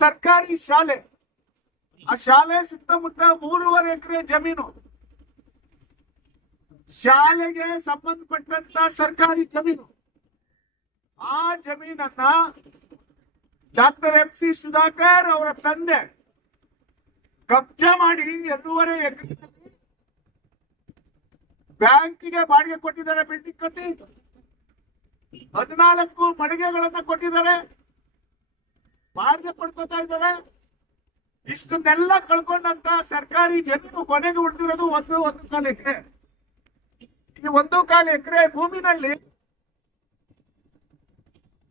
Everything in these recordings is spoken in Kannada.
ಸರ್ಕಾರಿ ಶಾಲೆ, ಆ ಶಾಲೆ ಸುತ್ತಮುತ್ತ 3.5 ಎಕರೆ ಜಮೀನು, ಶಾಲೆಗೆ ಸಂಬಂಧಪಟ್ಟಂತ ಸರ್ಕಾರಿ ಜಮೀನು. ಆ ಜಮೀನನ್ನ ಡಾಕ್ಟರ್ MC ಸುಧಾಕರ್ ಅವರ ತಂದೆ ಕಬ್ಜಾ ಮಾಡಿ 2.5 ಎಕರೆ ಬ್ಯಾಂಕಿಗೆ ಬಾಡಿಗೆ ಕೊಟ್ಟಿದ್ದಾರೆ. ಬಿಲ್ಡಿಂಗ್ ಕಟ್ಟಿ 14 ಮಳಿಗೆಗಳನ್ನ ಕೊಟ್ಟಿದ್ದಾರೆ, ಬಾಡಿಗೆ ಪಡ್ಕೋತಾ ಇದ್ದಾರೆ. ಇಷ್ಟನ್ನೆಲ್ಲ ಕಳ್ಕೊಂಡಂತ ಸರ್ಕಾರಿ ಜಮೀನು ಕೊನೆಗೆ ಉಳಿದಿರೋದು 1.25 ಎಕರೆ. ಈ 1.25 ಎಕರೆ ಭೂಮಿನಲ್ಲಿ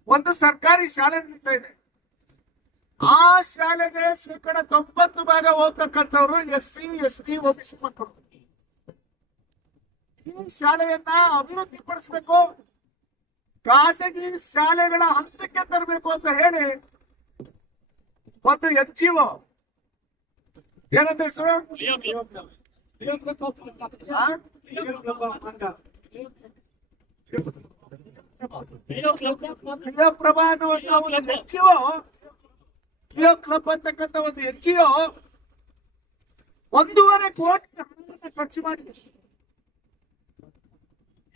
ಒಂದು ಸರ್ಕಾರಿ ಶಾಲೆ ನಡೀತಾ ಇದೆ. ಆ ಶಾಲೆಗೆ 90% ಹೋಗ್ತಕ್ಕಂಥವ್ರು SC ST OBC ಮಕ್ಕಳು. ಈ ಶಾಲೆಯನ್ನ ಅಭಿವೃದ್ಧಿ ಪಡಿಸಬೇಕು, ಖಾಸಗಿ ಶಾಲೆಗಳ ಹಂತಕ್ಕೆ ತರಬೇಕು ಅಂತ ಹೇಳಿ ಒಂದು NGO, ಏನಂತ ಹೆಸರು, ಪ್ರಭಾ ಅನ್ನುವಂತ ಒಂದು NGO, ಲಿಯೋ ಕ್ಲಬ್ ಅಂತಕ್ಕಂಥ ಒಂದು NGO 1.5 ಕೋಟಿ ಹಣವನ್ನು ಖರ್ಚು ಮಾಡಿದೆ.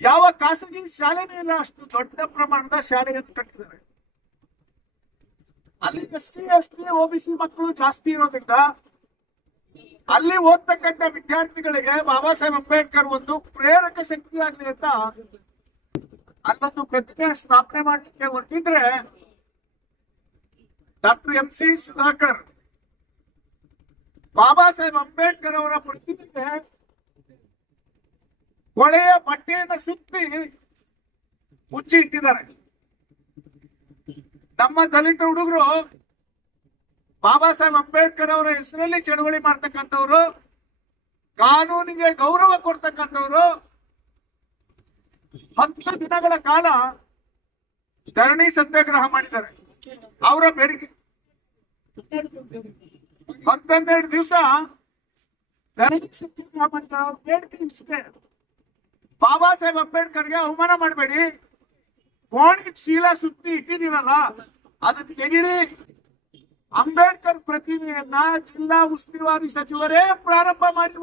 ಯಾವ ಖಾಸಗಿ ಶಾಲೆನೂ ಇಲ್ಲ ಅಷ್ಟು ದೊಡ್ಡ ಪ್ರಮಾಣದ ಶಾಲೆಯನ್ನು ಕಟ್ಟಿದ್ದಾರೆ. ಅಲ್ಲಿ SC ST OBC ಮಕ್ಕಳು ಜಾಸ್ತಿ ಇರೋದ್ರಿಂದ ಅಲ್ಲಿ ಓದ್ತಕ್ಕಂಥ ವಿದ್ಯಾರ್ಥಿಗಳಿಗೆ ಬಾಬಾ ಸಾಹೇಬ್ ಅಂಬೇಡ್ಕರ್ ಒಂದು ಪ್ರೇರಕ ಶಕ್ತಿ ಆಗಲಿ ಅಂತ ಅಲ್ಲೊಂದು ಪ್ರತಿಮೆ ಸ್ಥಾಪನೆ ಮಾಡಲಿಕ್ಕೆ ಹೊರಟಿದ್ರೆ ಡಾಕ್ಟರ್ MC ಸುಧಾಕರ್ ಬಾಬಾ ಸಾಹೇಬ್ ಅಂಬೇಡ್ಕರ್ ಅವರ ಪ್ರತಿಮೆಗೆ ಕೊಳೆಯ ಬಟ್ಟೆಯನ್ನು ಸುತ್ತಿ ಮುಚ್ಚಿ ಇಟ್ಟಿದ್ದಾರೆ. ನಮ್ಮ ದಲಿತ ಹುಡುಗರು ಬಾಬಾ ಸಾಹೇಬ್ ಅಂಬೇಡ್ಕರ್ ಅವರ ಹೆಸರಲ್ಲಿ ಚಳವಳಿ ಮಾಡ್ತಕ್ಕಂಥವ್ರು, ಕಾನೂನಿಗೆ ಗೌರವ ಕೊಡ್ತಕ್ಕಂಥವ್ರು 10 ದಿನಗಳ ಕಾಲ ಧರಣಿ ಸತ್ಯಾಗ್ರಹ ಮಾಡಿದ್ದಾರೆ. ಅವರ ಬೇಡಿಕೆ 12 ದಿವಸ ಧರಣಿ ಸತ್ಯಾಗ್ರಹ ಮಾಡಿದ್ದಾರೆ. ಅವ್ರ ಬೇಡಿಕೆ ಇಷ್ಟೇ, ಬಾಬಾ ಸಾಹೇಬ್ ಅಂಬೇಡ್ಕರ್ಗೆ ಅವಮಾನ ಮಾಡಬೇಡಿ, ಕೋಣಿ ಚೀಲ ಸುತ್ತಿ ಇಟ್ಟಿದ್ದೀರಲ್ಲ ಅದನ್ನ ತೆಗಿರಿ, ಅಂಬೇಡ್ಕರ್ ಪ್ರತಿಮೆಯನ್ನ ಜಿಲ್ಲಾ ಉಸ್ತುವಾರಿ ಸಚಿವರೇ ಪ್ರಾರಂಭ ಮಾಡಿ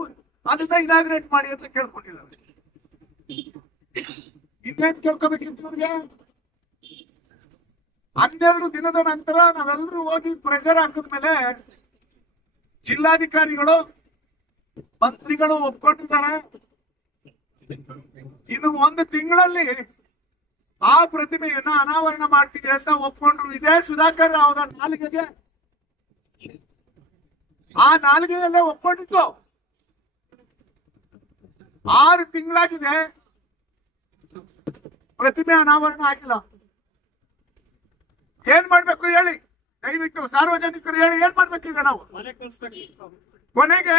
ಅದನ್ನ ಇನಾಗ್ರೇಟ್ ಮಾಡಿ ಅಂತ ಕೇಳ್ಕೊಂಡಿದ್ದಾರೆ. ಇನ್ನೇನ್ ಕೇಳ್ಕೋಬೇಕಿತ್ತು ಇವ್ರಿಗೆ? 12 ದಿನದ ನಂತರ ನಾವೆಲ್ಲರೂ ಹೋಗಿ ಪ್ರೆಷರ್ ಹಾಕಿದ್ಮೇಲೆ ಜಿಲ್ಲಾಧಿಕಾರಿಗಳು ಮಂತ್ರಿಗಳು ಒಪ್ಕೊಂಡಿದ್ದಾರೆ. ಇನ್ನು 1 ತಿಂಗಳಲ್ಲಿ ಆ ಪ್ರತಿಮೆಯನ್ನ ಅನಾವರಣ ಮಾಡ್ತೀವಿ ಅಂತ ಒಪ್ಕೊಂಡ್ರು. ಇದೇ ಸುಧಾಕರ್ ಅವರ ನಾಲಿಗೆಗೆ, ಆ ನಾಲಿಗೆಯಲ್ಲೇ ಒಪ್ಕೊಂಡಿದ್ದು. 6 ತಿಂಗಳಾಗಿದೆ, ಪ್ರತಿಮೆ ಅನಾವರಣ ಆಗಿಲ್ಲ. ಏನ್ ಮಾಡ್ಬೇಕು ಹೇಳಿ, ದಯವಿಟ್ಟು ಸಾರ್ವಜನಿಕರು ಹೇಳಿ, ಏನ್ ಮಾಡ್ಬೇಕು ಈಗ ನಾವು? ಕೊನೆಗೆ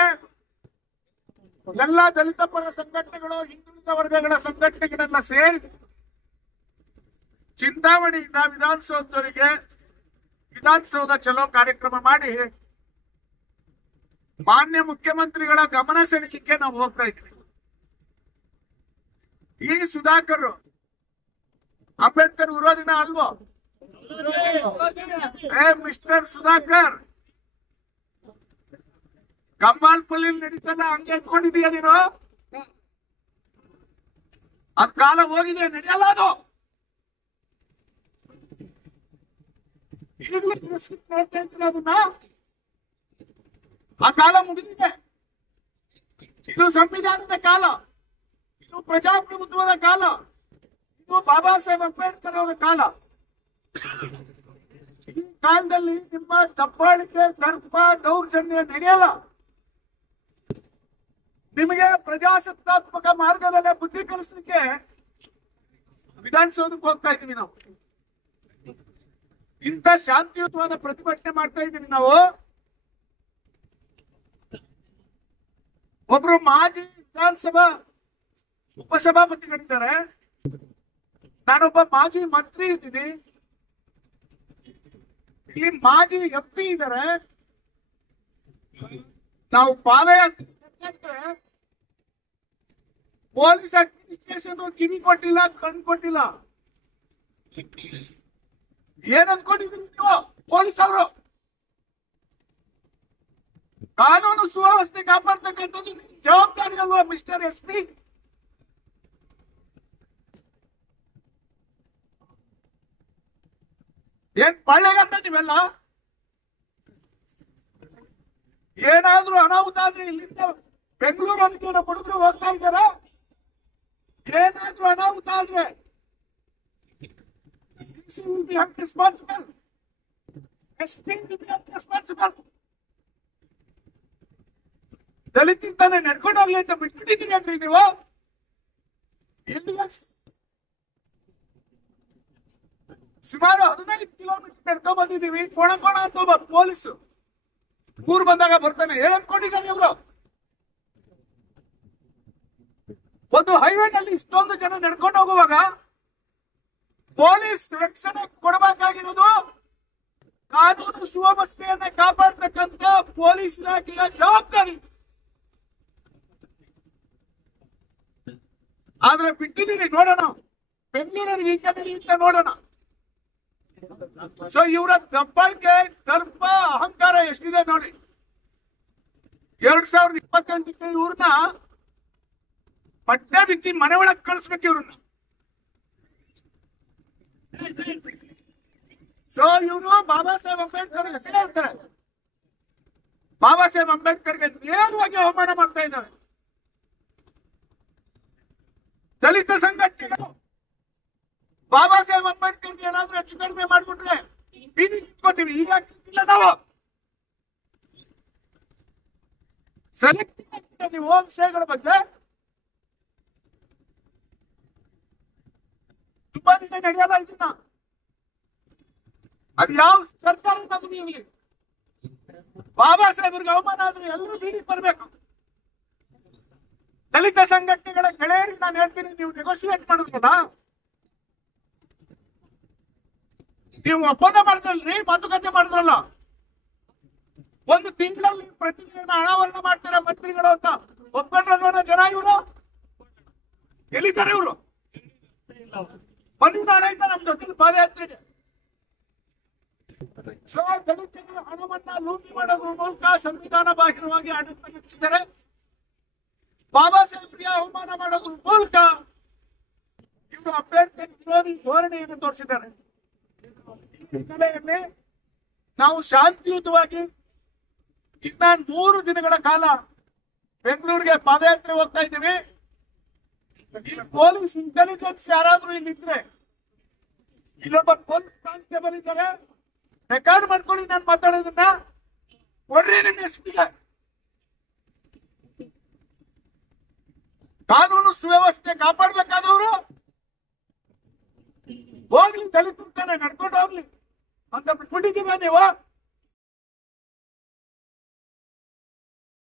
ಎಲ್ಲ ದಲಿತ ಪರ ಸಂಘಟನೆಗಳು, ಹಿಂದುಳಿದ ವರ್ಗಗಳ ಸಂಘಟನೆಗಳೆಲ್ಲ ಸೇರಿ ಚಿಂತಾಮಣಿಯಿಂದ ವಿಧಾನಸೌಧವರೆಗೆ ವಿಧಾನಸೌಧ ಚಲೋ ಕಾರ್ಯಕ್ರಮ ಮಾಡಿ ಮಾನ್ಯ ಮುಖ್ಯಮಂತ್ರಿಗಳ ಗಮನ ಸೆಳೆಯಲಿಕ್ಕೆ ನಾವು ಹೋಗ್ತಾ ಇದ್ದೀವಿ. ಈ ಸುಧಾಕರ್ ಅಂಬೇಡ್ಕರ್ ವಿರೋಧಿನ ಅಲ್ವೋ? ಮಿಸ್ಟರ್ ಸುಧಾಕರ್, ಕಂಬಾಲ್ಪಲ್ಲಿ ನಡೀತಲ್ಲ ಹಂಗೆ ಎತ್ಕೊಂಡಿದೀಯ ನೀನು? ಅದ್ ಕಾಲ ಹೋಗಿದೆ, ನಡೆಯಲ್ಲ ಅದು. ಈಗಲೂ ನೋಡ್ತಾ ಇದ್ರೆ ಅದನ್ನ, ಆ ಕಾಲ ಮುಗಿದಿದೆ. ಇದು ಸಂವಿಧಾನದ ಕಾಲ, ಇದು ಪ್ರಜಾಪ್ರಭುತ್ವದ ಕಾಲ, ಇದು ಬಾಬಾ ಸಾಹೇಬ್ ಅಂಬೇಡ್ಕರ್ ಅವರ ಕಾಲ. ಈ ಕಾಲದಲ್ಲಿ ನಿಮ್ಮ ದಬ್ಬಾಳಿಕೆ, ದರ್ಪ, ದೌರ್ಜನ್ಯ ನಡೆಯಲ್ಲ. ನಿಮಗೆ ಪ್ರಜಾಸತ್ತಾತ್ಮಕ ಮಾರ್ಗದಲ್ಲೇ ಬುದ್ಧಿ ಕಲಿಸಲಿಕ್ಕೆ ವಿಧಾನಸೌಧಕ್ಕೆ ಹೋಗ್ತಾ ಇದ್ದೀವಿ ನಾವು. ಇಂಥ ಶಾಂತಿಯುತವಾದ ಪ್ರತಿಭಟನೆ ಮಾಡ್ತಾ ಇದ್ದೀವಿ ನಾವು. ಒಬ್ರು ಮಾಜಿ ವಿಧಾನಸಭಾ ಉಪಸಭಾಪತಿಗಳಿದ್ದಾರೆ, ನಾನೊಬ್ಬ ಮಾಜಿ ಮಂತ್ರಿ ಇದ್ದೀನಿ, ಇಲ್ಲಿ ಮಾಜಿ MP ಇದ್ದಾರೆ. ನಾವು ಪಾದಯಾತ್ರೆ ಪೊಲೀಸ್ ಅಡ್ಮಿನಿಸ್ಟ್ರೇಷನ್ ಕಿವಿ ಕೊಟ್ಟಿಲ್ಲ, ಕಣ್ಣು ಕೊಟ್ಟಿಲ್ಲ. ಏನ್ ಅನ್ಕೊಂಡಿದ್ರಿ ನೀವು ಪೊಲೀಸ್ ಅವರು? ಕಾನೂನು ಸುವ್ಯವಸ್ಥೆ ಕಾಪಾಡ್ತಕ್ಕಂಥದ್ದು ಜವಾಬ್ದಾರಿ ಅಲ್ವಾ ಮಿಸ್ಟರ್ SP? ಏನ್ ಪಳ್ಳೆಗಂತ ನೀವೆಲ್ಲ? ಏನಾದ್ರೂ ಅನಾಹುತ ಆದ್ರೆ ಇಲ್ಲಿಂದ ಬೆಂಗಳೂರು ಅದಕ್ಕೆ ಹುಡುಗರು ಹೋಗ್ತಾ ಇದ್ದಾರ? ಏನಾದ್ರೂ ಅನಾಹುತ ಆದ್ರೆ responsible, SP will be responsible. ದಲಿತಿಂತಾನೆ ನಡ್ಕೊಂಡು ಹೋಗ್ಲಿ ಅಂತ ಬಿಟ್ಬಿಟ್ಟಿದ್ದೀರಿ ಅನ್ರಿ ನೀವು. ಸುಮಾರು 15 ಕಿಲೋಮೀಟರ್ ನಡ್ಕೊಂಡ್ ಬಂದಿದ್ದೀವಿ. ಕೋಣ ಅಂತ ಒಬ್ಬ ಪೊಲೀಸ್ ಊರ್ ಬಂದಾಗ ಬರ್ತಾನೆ. ಏನ್ ಅನ್ಕೊಂಡಿದ್ದಾರೆ ಇವರು? ಒಂದು ಹೈವೇನಲ್ಲಿ ಇಷ್ಟೊಂದು ಜನ ನಡ್ಕೊಂಡು ಹೋಗುವಾಗ ಪೊಲೀಸ್ ರಕ್ಷಣೆ ಕೊಡಬೇಕಾಗಿರೋದು ಕಾನೂನು ಸುವ್ಯವಸ್ಥೆಯನ್ನ ಕಾಪಾಡ್ತಕ್ಕಂಥ ಪೊಲೀಸ್ ಇಲಾಖೆಯ ಜವಾಬ್ದಾರಿ. ಆದ್ರೆ ಬಿಟ್ಟಿದ್ದೀರಿ. ನೋಡೋಣ ಬೆಂಗಳೂರಿಗೆ ಈಗ ನಡೆಯುತ್ತೆ ನೋಡೋಣ. ಸೊ ಇವರ ದಬ್ಬಾಳಿಕೆ, ದರ್ಪ, ಅಹಂಕಾರ ಎಷ್ಟಿದೆ ನೋಡಿ. 2028ಕ್ಕೆ ಇವ್ರನ್ನ ಪಟ್ಟೆ ಬಿಚ್ಚಿ ಮನೆ ಒಳಗೆ ಕಳಿಸ್ಬೇಕು ಇವ್ರನ್ನ. ಸೊ ಇವರು ಬಾಬಾ ಸಾಹೇಬ್ ಅಂಬೇಡ್ಕರ್ ಹೆಸರು ಹೇಳ್ತಾರೆ. ಬಾಬಾ ಸಾಹೇಬ್ ಅಂಬೇಡ್ಕರ್ಗೆ ನೇರವಾಗಿ ಅವಮಾನ ಮಾಡ್ತಾ ಇದ್ದಾರೆ. ದಲಿತ ಸಂಘಟನೆಗಳು ಬಾಬಾ ಸಾಹೇಬ್ ಅಂಬೇಡ್ಕರ್ಗೆ ಏನಾದ್ರೂ ಹೆಚ್ಚು ಕಡಿಮೆ ಮಾಡ್ಬಿಟ್ರೆ ಬೀದಿ ನಿಂತ್ಕೋತೀವಿ. ಈಗ ಇಲ್ಲ ನಾವು ಸೆಲೆಕ್ಟಿವ್ ಆಗ್ತದೆ ನೀವು ವಿಷಯಗಳ ಬಗ್ಗೆ. ತುಂಬಾ ದಿನ ನಡೆಯಲ್ಲ ಇದನ್ನ. ಅದು ಯಾವ ಸರ್ಕಾರದಾದ್ರೂ ಇರಲಿ, ಬಾಬಾ ಸಾಹೇಬ್ರಿಗೆ ಅವಮಾನ ಆದ್ರೆ ಎಲ್ಲರೂ ಬೀದಿಗೆ ಬರ್ಬೇಕು. ದಲಿತ ಸಂಘಟನೆಗಳ ಗೆಳೆಯರಿಗೆ ನಾನು ಹೇಳ್ತೀನಿ, ನೀವು ನೆಗೋಸಿಯೇಟ್ ಮಾಡೋದಲ್ಲ, ನೀವು ಒಪ್ಪಂದ ಮಾಡಿದ್ರಲ್ರಿ, ಮಾತುಕತೆ ಮಾಡಿದ್ರಲ್ಲ, ಒಂದು ತಿಂಗಳಲ್ಲಿ ಪ್ರತಿದಿನ ಅನಾವರಣ ಮಾಡ್ತಾರೆ ಮಂತ್ರಿಗಳು ಅಂತ ಒಪ್ಕೊಂಡ್ರಲ್ವ ಜನ. ಇವರು ಎಲ್ಲಿದ್ದಾರೆ? ಇವರು ಬನ್ನಿ ನಾಳೆಯಿಂದ ನಮ್ಮ ಜೊತೆ ಪಾದಯಾತ್ರೆಗೆ. ಸೊ ದಲಿತರ ಹಣವನ್ನ ಲೂಟಿ ಮಾಡೋದ್ರ ಮೂಲಕ ಸಂವಿಧಾನ ಬಾಹಿರವಾಗಿ ಆಡಳಿತ ನಡೆಸಿದ್ದಾರೆ. ಬಾಬಾ ಸಾಹೇಬ್ರಿಗೆ ಅವಮಾನ ಮಾಡೋದ್ರ ಮೂಲಕ ಇವರು ಅಂಬೇಡ್ಕರ್ ವಿರೋಧಿ ಧೋರಣೆಯನ್ನು ತೋರಿಸಿದ್ದಾರೆ. ಈ ಹಿನ್ನೆಲೆಯಲ್ಲಿ ನಾವು ಶಾಂತಿಯುತವಾಗಿ ಇನ್ನ 3 ದಿನಗಳ ಕಾಲ ಬೆಂಗಳೂರಿಗೆ ಪಾದಯಾತ್ರೆ ಹೋಗ್ತಾ ಇದ್ದೀವಿ. ಪೊಲೀಸ್ ಇಂಟೆಲಿಜೆನ್ಸ್ ಯಾರಾದ್ರೂ ಇಲ್ಲಿದ್ರೆ, ಇಲ್ಲೊಬ್ಬ ಪೊಲೀಸ್ ಕಾನ್ಸ್ಟೇಬಲ್ ಇದ್ದಾರೆ, ರೆಕಾರ್ಡ್ ಮಾಡ್ಕೊಳ್ಳಿ ನಾನು ಮಾತಾಡೋದನ್ನ. ಕೊಡ್ರಿ ನಿಮ್ಮ SP-ಗೆ. ಕಾನೂನು ಸುವ್ಯವಸ್ಥೆ ಕಾಪಾಡ್ಬೇಕಾದವರು ಹೋಗ್ಲಿ, ದಲಿತರ ನಡ್ಕೊಂಡು ಹೋಗ್ಲಿ ಅಂತ ಬಿಟ್ಬಿಟ್ಟಿದ್ದೀರ ನೀವು.